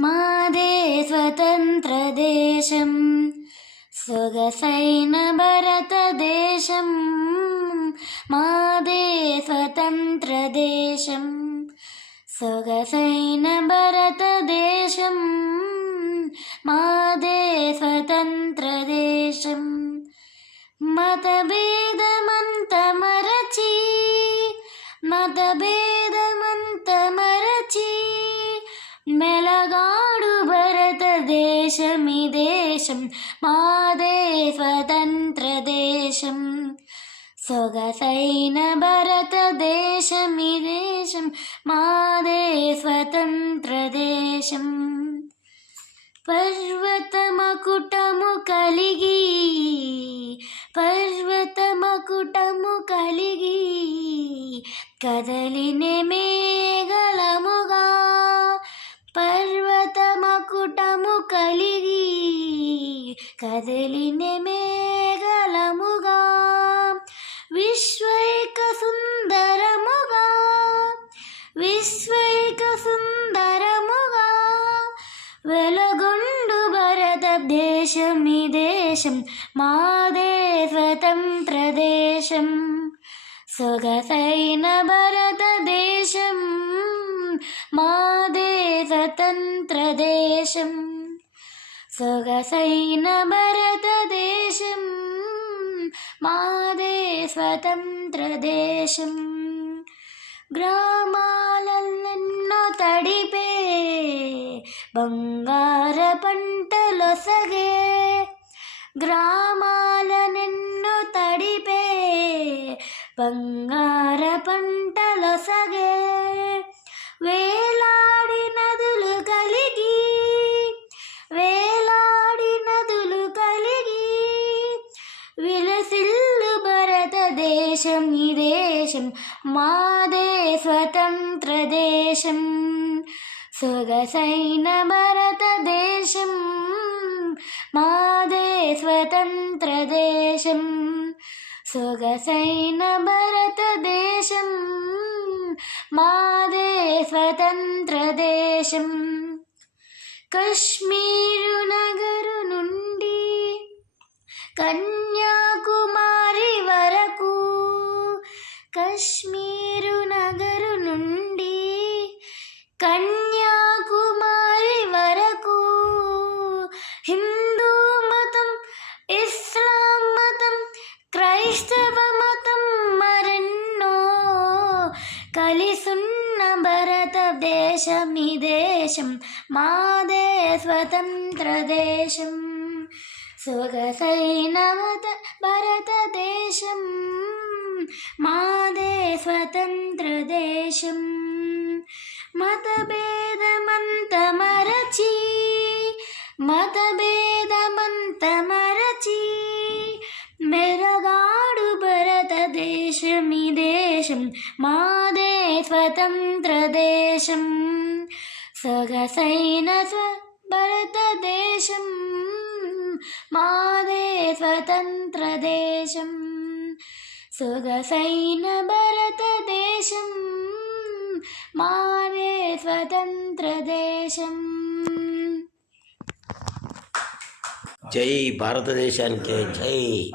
మాదే స్వతంత్ర దేశం సొగసైన భారతదేశం. మాదే స్వతంత్ర దేశం సొగసైన భారతదేశం. మాదే స్వతంత్ర దేశం. మతభేదమంత మరచి మతభేదమంత మరచి మెలగాడు భారతదేశమి దేశం. మాదే స్వతంత్ర దేశం సొగసైన భారతదేశమి దేశం. మాదే స్వతంత్ర దేశం. పర్వతమకుటము కలిగి పర్వతమకుటము కలిగి కదలినే మేఘలముగా. పర్వతమకుటము కలిగి కదలినే మేఘలముగా. విశ్వైక సుందరముగా విశ్వైక సుందరముగా వెలగొండు భారతదేశమి దేశం. మాదే స్వతంత్ర దేశం సొగసైన భారతదేశం. మాదే స్వతంత్ర దేశం సొగసైన భారతదేశం. మాదే స్వతంత్ర దేశం. గ్రామాలెన్నో తడిపే బంగార పంటలొసగే. గ్రామాలనెన్నో తడిపే బంగార పంటలొసగే. వేలాడి నదులు కలిగి వేలాడి నదులు కలిగి విలసిల్లు భారతదేశం ఈ దేశం. మాదే స్వతంత్ర దేశం సొగసైన భారతదేశం. మాదే స్వతంత్ర దేశం సొగసైన భారతదేశం. మాదే స్వతంత్ర దేశం. కశ్మీరు నగరు నుండి కన్యాకుమారి వరకు కశ్మీరు నగరు నుండి కన్యాకుమారి వరకు హిందూ మతం ఇస్లాం మతం క్రైస్తవ మతం మరెన్నో కలిసున్న భారతదేశమి దేశం. మాదే స్వతంత్ర దేశం సొగసైన భారతదేశం. మాదే స్వతంత్ర దేశం. మతభేదమంత మరచి మతభేదమంత మరచి మెరగాడు భారతదేశమి దేశం. మాదే స్వతంత్ర దేశం సొగసైన భారతదేశం. మాదే స్వతంత్ర దేశం సొగసైన భారతదేశం. మాదే స్వతంత్ర దేశం. జై భారతదేశానికి జై.